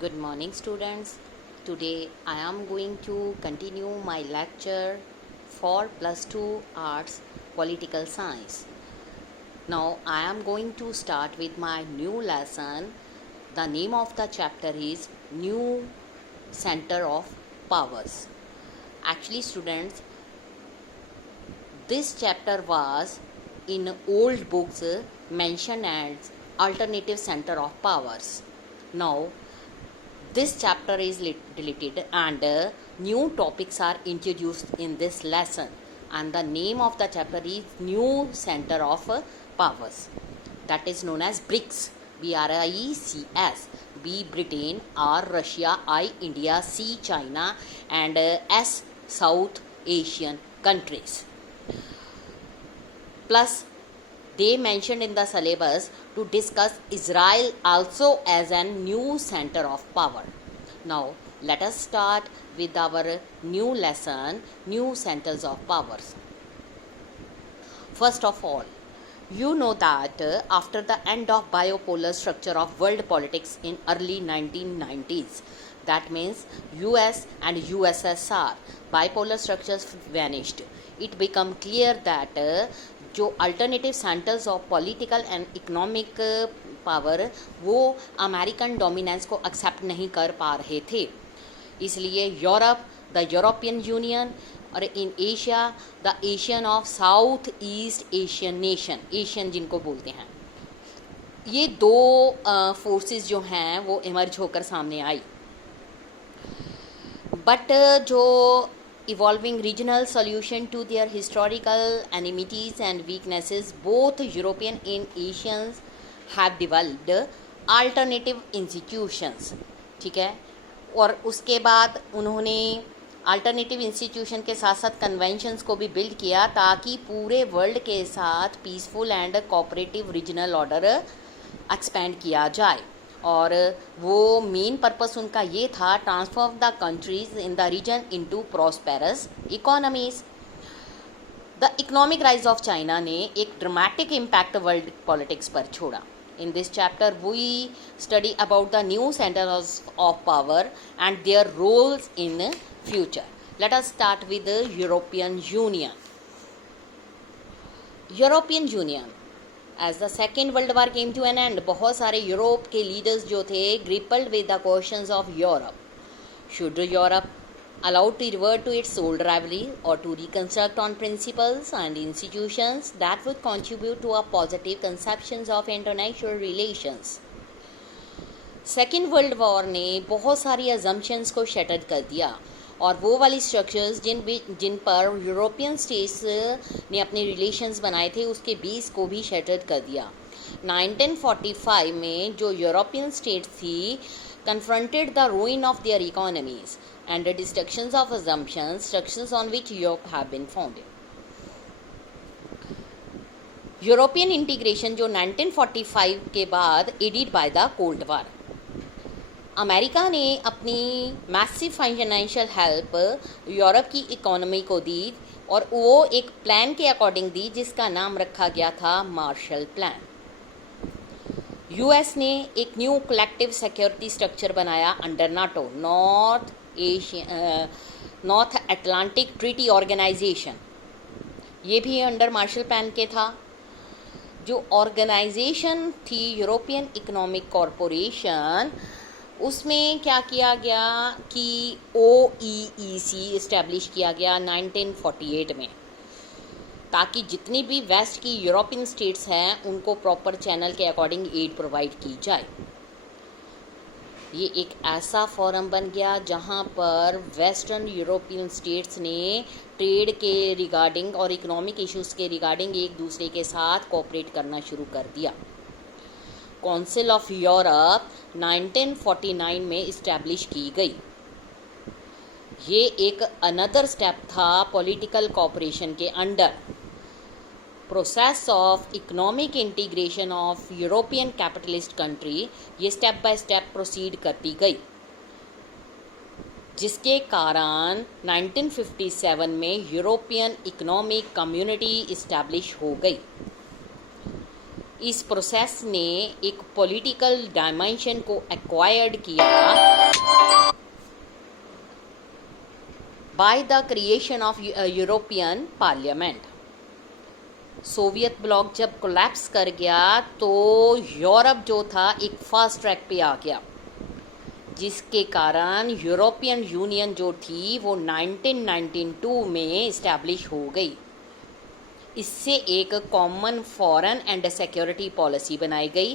Good morning, students. Today I am going to continue my lecture for plus 2 arts political science. Now I am going to start with my new lesson. The name of the chapter is New Center of Powers. Actually, students, this chapter was in old books mentioned as alternative center of powers. Now this chapter is deleted and new topics are introduced in this lesson, and the name of the chapter is New Center of Powers, that is known as BRICS. BRICS. B Britain, R Russia, I India, C China, and S South Asian countries. Plus they mentioned in the syllabus to discuss Israel also as a new center of power. Now let us start with our new lesson, New Centers of Powers. First of all, you know that after the end of bipolar structure of world politics in early 1990s, that means US and USSR, bipolar structures vanished. It became clear that जो alternative centres of political and economic power वो American dominance को accept नहीं कर पा रहे थे, इसलिए Europe, the European union, और in Asia the Asian of south east Asian nation, Asian जिनको बोलते हैं, ये दो फोर्सेस जो हैं वो इमर्ज होकर सामने आई. बट जो evolving regional solution to their historical enmities and weaknesses, both European and Asians have developed alternative institutions. ठीक है, और उसके बाद उन्होंने अल्टरनेटिव इंस्टीट्यूशन के साथ साथ कन्वेंशंस को भी बिल्ड किया ताकि पूरे वर्ल्ड के साथ peaceful and cooperative regional order expand किया जाए. और वो मेन पर्पस उनका ये था, transform the countries in the region into prosperous economies. The economic rise of China ने एक ड्रामेटिक इम्पैक्ट वर्ल्ड पॉलिटिक्स पर छोड़ा. In this chapter we study about the new centres of power and their roles in future. Let us start with European Union. European Union as the second world war came to an end, बहुत सारे Europe के leaders जो थे grappled with the questions of Europe. Should Europe allowed to revert to its old rivalry or to reconstruct on principles and institutions that would contribute to a positive conceptions of international relations. Second world war ने बहुत सारी assumptions को shutter कर दिया और वो वाली structures जिन पर यूरोपियन स्टेट्स ने अपने रिलेशंस बनाए थे उसके बेस को भी शटर कर दिया. 1945 में जो यूरोपियन स्टेट्स थी confronted the ruin of their economies and the destructions of assumptions, structures on which Europe have been founded. European integration जो 1945 के बाद added by the cold war. America ने अपनी मैसिव फाइनेंशियल हेल्प यूरोप की economy को दी और वो एक प्लान के अकॉर्डिंग दी जिसका नाम रखा गया था मार्शल प्लान. यूएस ने एक न्यू कलेक्टिव सिक्योरिटी स्ट्रक्चर बनाया under NATO, North Atlantic Treaty Organisation. ये भी अंडर मार्शल प्लान के था. जो ऑर्गेनाइजेशन थी यूरोपियन इकोनॉमिक कॉरपोरेशन, उसमें क्या किया गया कि OEEC इस्टेब्लिश किया गया 1948 में, ताकि जितनी भी वेस्ट की यूरोपियन स्टेट्स हैं उनको प्रॉपर चैनल के अकॉर्डिंग एड प्रोवाइड की जाए. ये एक ऐसा फोरम बन गया जहां पर वेस्टर्न यूरोपियन स्टेट्स ने ट्रेड के रिगार्डिंग और इकोनॉमिक इश्यूज के रिगार्डिंग एक दूसरे के साथ कोऑपरेट करना शुरू कर दिया. काउंसिल ऑफ यूरोप 1949 में इस्टेब्लिश की गई. ये एक अनदर स्टेप था पॉलिटिकल कोऑपरेशन के under. Process of economic integration of European capitalist country ये स्टेप बाय स्टेप प्रोसीड करती गई, जिसके कारण 1957 में यूरोपियन इकोनॉमिक कम्युनिटी इस्टेब्लिश हो गई. इस प्रोसेस ने एक पॉलिटिकल डायमेंशन को एक्वायर्ड किया by the creation of European parliament. Soviet block जब कोलैप्स कर गया तो यूरोप जो था एक फास्ट ट्रैक पे आ गया, जिसके कारण यूरोपियन यूनियन जो थी वो 1992 में इस्टेब्लिश हो गई। इससे एक common foreign and security policy बनाई गई,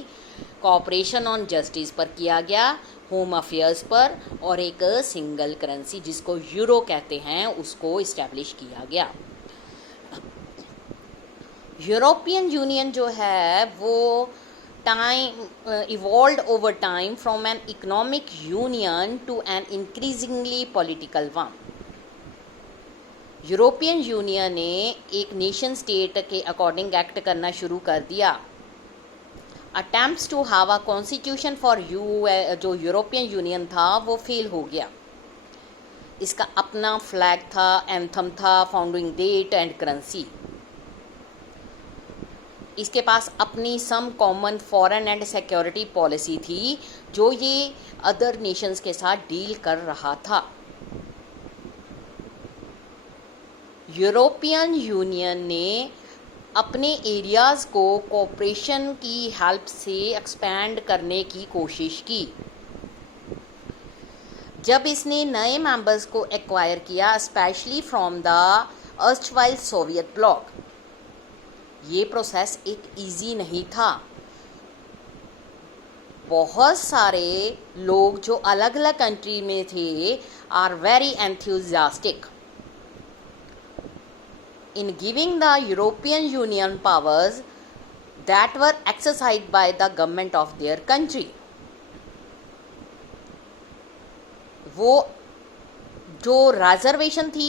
कोऑपरेशन ऑन जस्टिस पर किया गया, होम अफेयर्स पर, और एक सिंगल करेंसी जिसको यूरो कहते हैं उसको इस्टेब्लिश किया गया। यूरोपियन यूनियन जो है वो evolved over time from an economic union to an increasingly political one. European Union ने एक नेशन स्टेट के अकॉर्डिंग एक्ट करना शुरू कर दिया। Attempts to have a constitution for जो यूरोपियन यूनियन था वो फेल हो गया। इसका अपना फ्लैग था, एंथम था, फाउंडिंग डेट एंड करेंसी। इसके पास अपनी some common foreign and security policy थी जो ये अदर नेशंस के साथ डील कर रहा था। यूरोपियन यूनियन ने अपने एरियाज़ को कोऑपरेशन की हेल्प से एक्सपैंड करने की कोशिश की। जब इसने नए मेंबर्स को एक्वायर किया, specially from the erstwhile Soviet block, ये प्रोसेस एक इजी नहीं था। बहुत सारे लोग जो अलग अलग कंट्री में थे are very enthusiastic in giving the European Union powers that were exercised by the government of their country. वो जो रिजर्वेशन थी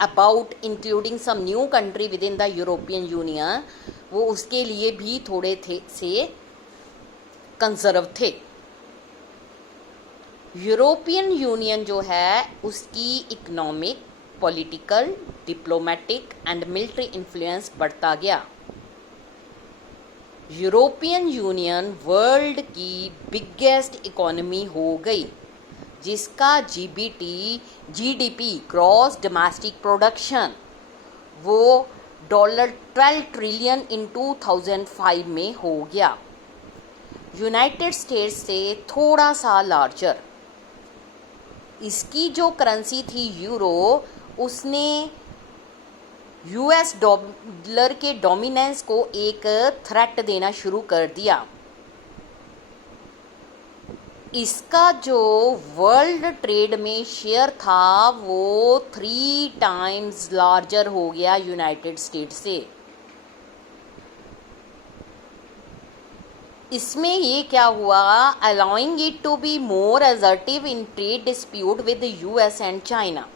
about including some new country within the European Union, वो उसके लिए भी थोड़े से कंजर्व थे। यूरोपियन यूनियन जो है उसकी economic, political, diplomatic and military influence बढ़ता गया। यूरोपियन यूनियन वर्ल्ड की बिगेस्ट इकोनॉमी हो गई, जिसका जीडीपी ग्रॉस डोमेस्टिक प्रोडक्शन वो $12 ट्रिलियन इन 2005 में हो गया। यूनाइटेड स्टेट्स से थोड़ा सा लार्जर। इसकी जो करेंसी थी यूरो, उसने यूएस डॉलर के डोमिनेंस को एक थ्रेट देना शुरू कर दिया। इसका जो वर्ल्ड ट्रेड में शेयर था वो 3 टाइम्स लार्जर हो गया यूनाइटेड स्टेट्स से। इसमें ये क्या हुआ, allowing it to be more assertive in trade dispute with US and China.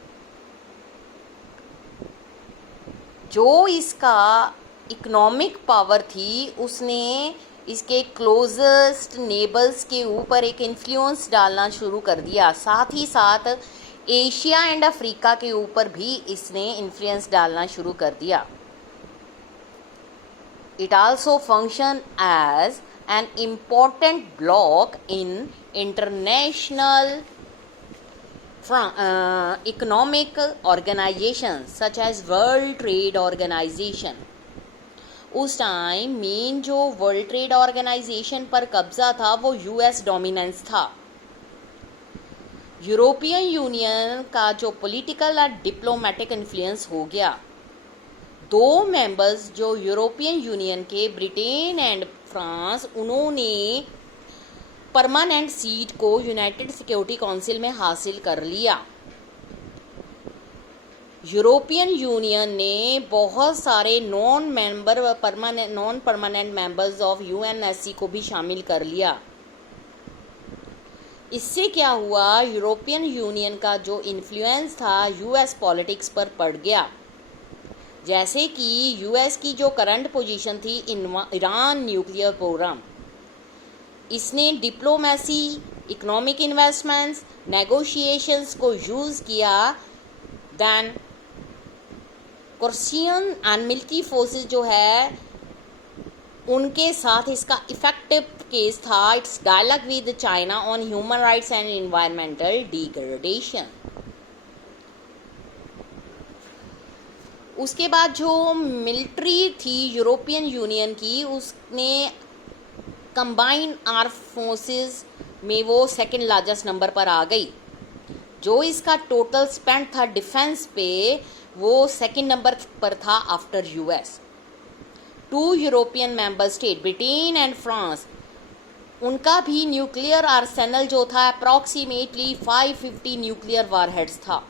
जो इसका इकोनॉमिक पावर थी उसने इसके क्लोजेस्ट नेबर्स के ऊपर एक इन्फ्लुएंस डालना शुरू कर दिया। साथ ही साथ एशिया एंड अफ्रीका के ऊपर भी इसने इन्फ्लुएंस डालना शुरू कर दिया। It also function as an important bloc in international economic organizations such as World Trade Organization। उस टाइम मेन जो वर्ल्ड ट्रेड ऑर्गेनाइजेशन पर कब्जा था वो यूएस डोमिनेंस था। यूरोपियन यूनियन का जो पॉलिटिकल और डिप्लोमेटिक इन्फ्लुएंस हो गया। 2 मेंबर्स जो यूरोपियन यूनियन के, ब्रिटेन एंड फ्रांस, उन्होंने परमानेंट सीट को यूनाइटेड सिक्योरिटी काउंसिल में हासिल कर लिया। यूरोपियन यूनियन ने बहुत सारे non permanent members of UNSC को भी शामिल कर लिया। इससे क्या हुआ, यूरोपियन यूनियन का जो इन्फ्लुएंस था यूएस पॉलिटिक्स पर पड़ गया। जैसे कि यूएस की जो करंट पोजीशन थी ईरान न्यूक्लियर प्रोग्राम, इसने डिप्लोमेसी, इकोनॉमिक इन्वेस्टमेंट्स, नेगोशिएशंस को यूज़ किया। Than coercion and military forces जो है उनके साथ इसका इफेक्टिव केस था its dialogue with China on human rights and environmental degradation. उसके बाद जो मिलिट्री थी यूरोपियन यूनियन की, उसने कंबाइंड आर्म फोर्सेस में वो सेकंड लार्जेस्ट नंबर पर आ गई। जो इसका टोटल स्पेंड था डिफेंस पे, वो सेकंड नंबर पर था after US. 2 European member state Britain and France, उनका भी न्यूक्लियर आर्सेनल जो था अप्रॉक्सीमेटली 550 न्यूक्लियर वारहेड्स था।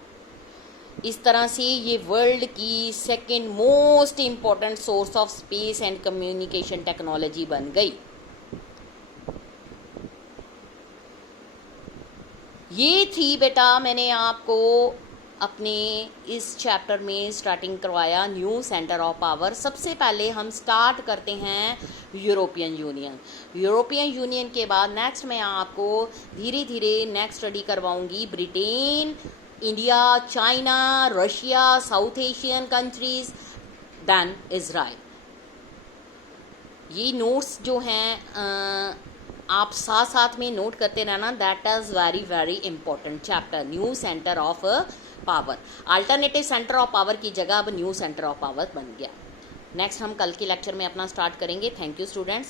इस तरह से ये वर्ल्ड की second most important source of space and communication technology बन गई। ये थी बेटा, मैंने आपको अपने इस चैप्टर में स्टार्टिंग करवाया न्यू सेंटर ऑफ पावर। सबसे पहले हम स्टार्ट करते हैं यूरोपियन यूनियन। यूरोपियन यूनियन के बाद नेक्स्ट मैं आपको धीरे धीरे नेक्स्ट स्टडी करवाऊंगी Britain, India, China, Russia, South Asian countries, then Israel. ये नोट्स जो हैं आप साथ साथ में नोट करते रहना। That is very very important chapter, new centre of power. Alternative centre of power की जगह अब न्यू सेंटर ऑफ पावर बन गया। नेक्स्ट हम कल के लेक्चर में अपना स्टार्ट करेंगे। Thank you students.